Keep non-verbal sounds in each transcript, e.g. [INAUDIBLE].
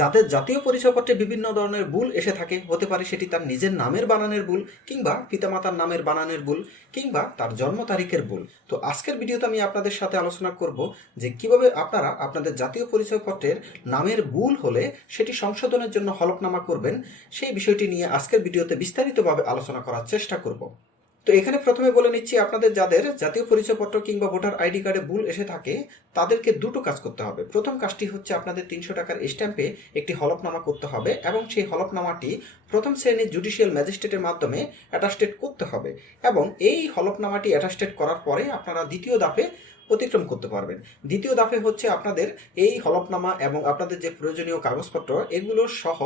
যাদের জাতীয় পরিচয়পত্রে বিভিন্ন ধরনের ভুল এসে থাকে। হতে পারে সেটি তার নিজের নামের বানানের ভুল কিংবা পিতামাতার নামের বানানের ভুল কিংবা তার জন্ম তারিখের ভুল। তো আজকের ভিডিওতে আমি আপনাদের সাথে আলোচনা করব যে কীভাবে আপনারা আপনাদের জাতীয় পরিচয়পত্রের নামের ভুল হলে সেটি সংশোধনের জন্য হলফনামা করবেন। সেই বিষয়টি নিয়ে আজকের ভিডিওতে বিস্তারিতভাবে আলোচনা করার চেষ্টা করব। তো এখানে প্রথমে বলে নিচ্ছি আপনাদের যাদের জাতীয় পরিচয়পত্র কিংবা ভোটার আইডি কার্ডে ভুল এসে থাকে, তাদেরকে দুটো কাজ করতে হবে। প্রথম কাজটি হচ্ছে আপনাদের তিনশো টাকার স্ট্যাম্পে একটি হলফনামা করতে হবে এবং সেই হলফনামাটি প্রথম শ্রেণির জুডিশিয়াল ম্যাজিস্ট্রেটের মাধ্যমে অ্যাটাস্টেড করতে হবে এবং এই হলফনামাটি অ্যাটাস্টেড করার পরে আপনারা দ্বিতীয় ধাপে অতিক্রম করতে পারবেন। দ্বিতীয় ধাপে হচ্ছে আপনাদের এই হলফনামা এবং আপনাদের যে প্রয়োজনীয় কাগজপত্র, এগুলো সহ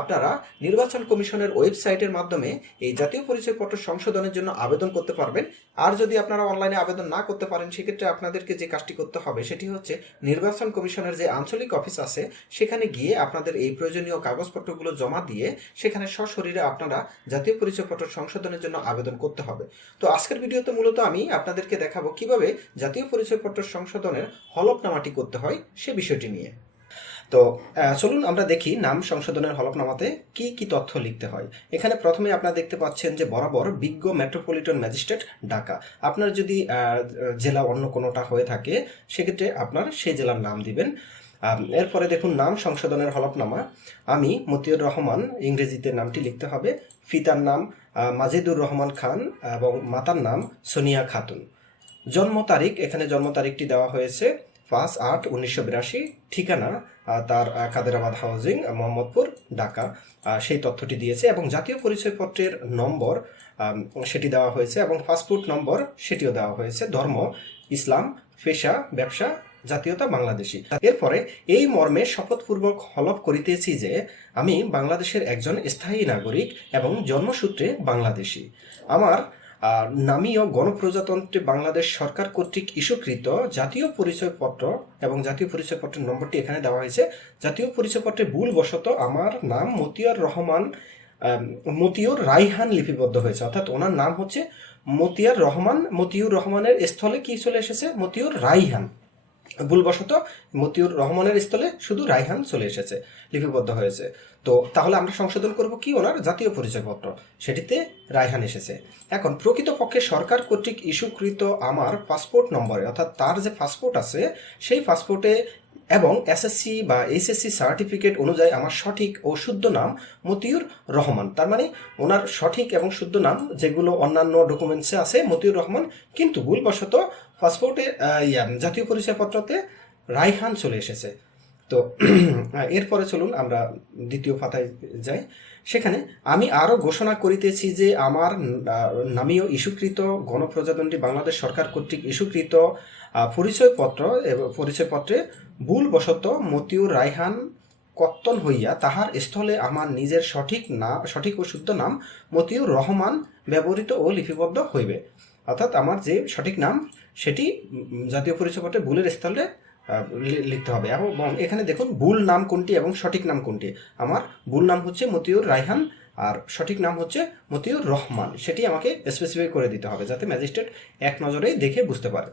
আপনারা নির্বাচন কমিশনের ওয়েবসাইটের মাধ্যমে এই জাতীয় পরিচয়পত্র সংশোধনের জন্য আবেদন করতে পারবেন। আর যদি আপনারা অনলাইনে আবেদন না করতে পারেন, সেক্ষেত্রে আপনাদেরকে যে কাজটি করতে হবে, সেটি হচ্ছে নির্বাচন কমিশনের যে আঞ্চলিক অফিস আছে, সেখানে গিয়ে আপনাদের এই প্রয়োজনীয় কাগজপত্রগুলো জমা দিয়ে সেখানে সশরীরে আপনারা জাতীয় পরিচয়পত্র সংশোধনের জন্য আবেদন করতে হবে। তো আজকের ভিডিওতে মূলত আমি আপনাদেরকে দেখাবো কীভাবে জাতীয় পরিচয়পত্র সংশোধনের হলফনামাটি করতে হয় সে বিষয়টি নিয়ে। তো চলুন আমরা দেখি নাম সংশোধনের হলফনামাতে কি কি তথ্য লিখতে হয়। এখানে প্রথমে আপনারা দেখতে পাচ্ছেন যে বরাবর বিজ্ঞ মেট্রোপলিটন ম্যাজিস্ট্রেট ঢাকা। আপনার যদি জেলা অন্য কোনোটা হয়ে থাকে, সেক্ষেত্রে আপনার সেই জেলার নাম দিবেন। এরপরে দেখুন নাম সংশোধনের হলফনামা। আমি মতিউর রহমান, ইংরেজিতে নামটি লিখতে হবে। পিতার নাম মাজেদুর রহমান খান এবং মাতার নাম সোনিয়া খাতুন। জন্ম তারিখ, এখানে জন্ম তারিখটি দেওয়া হয়েছে পাঁচ আট উনিশশো বিরাশি, ঠিকানা তার কাদেরাবাদ হাউজিং মোহাম্মদপুর, ঢাকা। সেই তথ্যটি দিয়েছে এবং জাতীয় পরিচয়পত্রের নম্বর সেটি দেওয়া হয়েছে এবং পাসপোর্ট নম্বর, সেটিও দেওয়া হয়েছে। ধর্ম, ইসলাম, পেশা, ব্যবসা, জাতীয়তা, বাংলাদেশি। এরপরে এই মর্মে শপথপূর্বক হলফ করিতেছি যে, আমি বাংলাদেশের একজন স্থায়ী নাগরিক এবং জন্মসূত্রে বাংলাদেশি। আমার নামীয় গণপ্রজাতন্ত্রে বাংলাদেশ সরকার কর্তৃক ইস্যুকৃত জাতীয় পরিচয়পত্র এবং জাতীয় পরিচয়পত্রের নম্বরটি এখানে দেওয়া হয়েছে। জাতীয় পরিচয়পত্রে ভুলবশত আমার নাম মতিয়ার রহমান মতিউর রাইহান লিপিবদ্ধ হয়েছে। অর্থাৎ ওনার নাম হচ্ছে মতিয়ার রহমান, মতিউর রহমানের স্থলে কি চলে এসেছে? মতিউর রাইহান ভুলবশত মতিউর রহমানের স্থলে শুধু রাইহান চলে এসেছে, লিপিবদ্ধ হয়েছে। তো তাহলে আমরা সংশোধন করব কি ওনার জাতীয় পরিচয়পত্র? সেটিতে রায়হান এসেছে। এখন, প্রকৃতপক্ষে সরকার কর্তৃক ইস্যুকৃত আমার পাসপোর্ট নম্বরে, অর্থাৎ তার যে পাসপোর্ট আছে, সেই পাসপোর্টে এবং এসএসসি বা এসএসসি সার্টিফিকেট অনুযায়ী আমার সঠিক ও শুদ্ধ নাম মতিউর রহমান। তার মানে ওনার সঠিক এবং শুদ্ধ নাম যেগুলো অন্যান্য ডকুমেন্টসে আছে, মতিউর রহমান, কিন্তু ভুলবশত পাসপোর্টে জাতীয় পরিচয়পত্রতে রায়হান চলে এসেছে। তো, [CLEARS THROAT] এরপরে চলুন আমরা দ্বিতীয় পাতায় যাই। সেখানে আমি আরও ঘোষণা করিতেছি যে আমার নামীয় ইস্যুকৃত গণপ্রজাতন্ত্রী বাংলাদেশ সরকার কর্তৃক ইস্যুকৃত পরিচয়পত্র পরিচয়পত্রে ভুলবশত মতিউর রায়হান কত্তন হইয়া তাহার স্থলে আমার নিজের সঠিক নাম সঠিক ও শুদ্ধ নাম মতিউর রহমান ব্যবহৃত ও লিপিবদ্ধ হইবে। অর্থাৎ আমার যে সঠিক নাম, সেটি জাতীয় পরিচয়পত্রে ভুলের স্থলে লিখতে হবে। এবং এখানে দেখুন, ভুল নাম কোনটি এবং সঠিক নাম কোনটি? আমার ভুল নাম হচ্ছে মতিউর রায়হান, আর সঠিক নাম হচ্ছে মতিউর রহমান। সেটি আমাকে স্পেসিফাই করে দিতে হবে, যাতে ম্যাজিস্ট্রেট এক নজরেই দেখে বুঝতে পারে।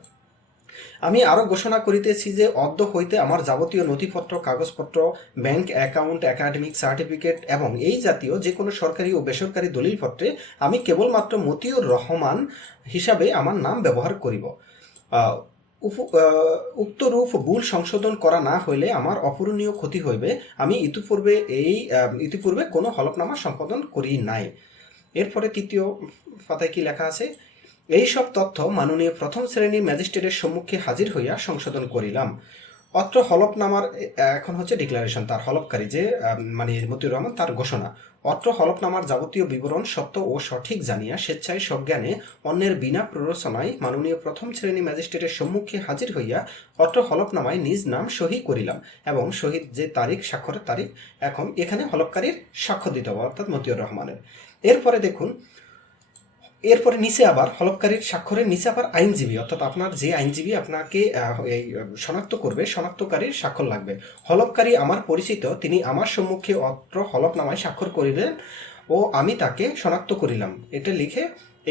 আমি আরও ঘোষণা করিতেছি যে, অদ্য হইতে আমার যাবতীয় নথিপত্র, কাগজপত্র ব্যাংক অ্যাকাউন্ট একাডেমিক সার্টিফিকেট এবং এই জাতীয় যে কোনো সরকারি ও বেসরকারি দলিলপত্রে আমি কেবলমাত্র মতিউর রহমান হিসাবে আমার নাম ব্যবহার করিব। উক্তরূপ ভুল সংশোধন করা না হইলে আমার অপূরণীয় ক্ষতি হইবে। আমি ইতিপূর্বে এই ইতিপূর্বে কোনো হলফনামা সম্পাদন করি নাই। এরপরে তৃতীয় পাতায় কি লেখা আছে? এই সব তথ্য মাননীয় প্রথম শ্রেণির ম্যাজিস্ট্রেটের সম্মুখে হাজির হইয়া সংশোধন করিলাম। অত্র হলফনামার এখন হচ্ছে ডিক্লারেশন তার হলফকারী যে মানে মতিউর রহমান, তার ঘোষণা। অত্র হলফনামার যাবতীয় বিবরণ, সত্য ও সঠিক জানিয়া স্বেচ্ছায় সজ্ঞানে অন্যের বিনা প্ররোচনায় মাননীয় প্রথম শ্রেণি ম্যাজিস্ট্রেটের সম্মুখে হাজির হইয়া অত্র হলফনামায় নিজ নাম সহি করিলাম এবং শহীদ যে তারিখ, স্বাক্ষরের তারিখ, এখন এখানে হলফকারীর স্বাক্ষর দিতে হবে, অর্থাৎ মতিউর রহমানের। এরপরে দেখুন এরপরে নিচে আবার, হলফকারীর স্বাক্ষরের নিচে আবার আইনজীবী, অর্থাৎ আপনার যে আইনজীবী আপনাকে এই শনাক্ত করবে, শনাক্তকারীর স্বাক্ষর লাগবে। হলফকারী আমার পরিচিত, তিনি আমার সম্মুখে অত্র হলফনামায় স্বাক্ষর করিলেন ও আমি তাকে শনাক্ত করিলাম। এটা লিখে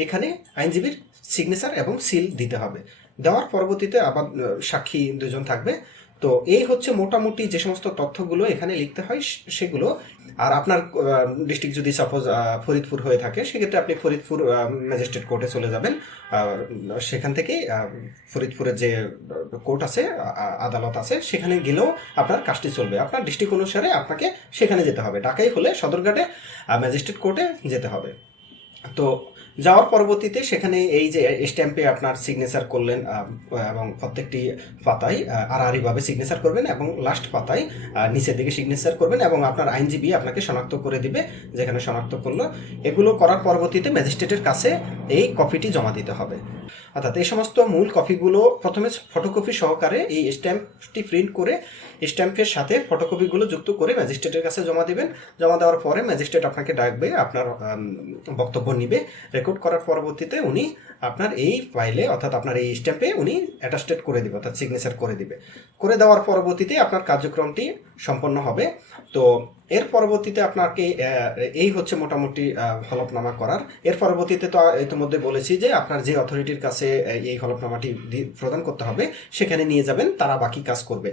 এখানে আইনজীবীর সিগনেচার এবং সিল দিতে হবে। দেওয়ার পরবর্তীতে আবার সাক্ষী দুজন থাকবে। তো এই হচ্ছে মোটামুটি যে সমস্ত তথ্যগুলো এখানে লিখতে হয় সেগুলো। আর আপনার ডিস্ট্রিক্ট যদি সাপোজ ফরিদপুর হয়ে থাকে, সেক্ষেত্রে আপনি ফরিদপুর ম্যাজিস্ট্রেট কোর্টে চলে যাবেন। সেখান থেকে ফরিদপুরের যে কোর্ট আছে আদালত আছে, সেখানে গেলেও আপনার কাজটি চলবে। আপনার ডিস্ট্রিক্ট অনুসারে আপনাকে সেখানে যেতে হবে। ঢাকাই হলে সদরঘাটে ম্যাজিস্ট্রেট কোর্টে যেতে হবে। তো যাওয়ার পরবর্তীতে সেখানে এই যে স্ট্যাম্পে আপনার সিগনেচার করলেন এবং প্রত্যেকটি পাতায় আড়াআড়িভাবে সিগনেচার করবেন এবং লাস্ট পাতায় নিচের দিকে সিগনেচার করবেন এবং আপনার আইনজীবী আপনাকে শনাক্ত করে দিবে, যেখানে শনাক্ত করল। এগুলো করার পরবর্তীতে ম্যাজিস্ট্রেটের কাছে এই কপিটি জমা দিতে হবে। অর্থাৎ এই সমস্ত মূল কপিগুলো প্রথমে ফটোকপি সহকারে এই স্ট্যাম্পটি প্রিন্ট করে স্ট্যাম্পের সাথে ফটোকপিগুলো যুক্ত করে ম্যাজিস্ট্রেটের কাছে জমা দিবেন। জমা দেওয়ার পরে ম্যাজিস্ট্রেট আপনাকে ডাকবে, আপনার বক্তব্য নিবে রেকর্ড করার পরবর্তীতে উনি আপনার এই ফাইলে অর্থাৎ আপনার এই স্ট্যাম্পে উনি অ্যাটাস্টেড করে দিবে, অর্থাৎ সিগনেচার করে দিবে। করে দেওয়ার পরবর্তীতে আপনার কার্যক্রমটি সম্পন্ন হবে। তো এর পরবর্তীতে আপনাকে এই হচ্ছে মোটামুটি হলফনামা করার। এর পরবর্তীতে তো ইতিমধ্যে বলেছি যে আপনার যে অথরিটির কাছে এই হলফনামাটি প্রদান করতে হবে, সেখানে নিয়ে যাবেন, তারা বাকি কাজ করবে।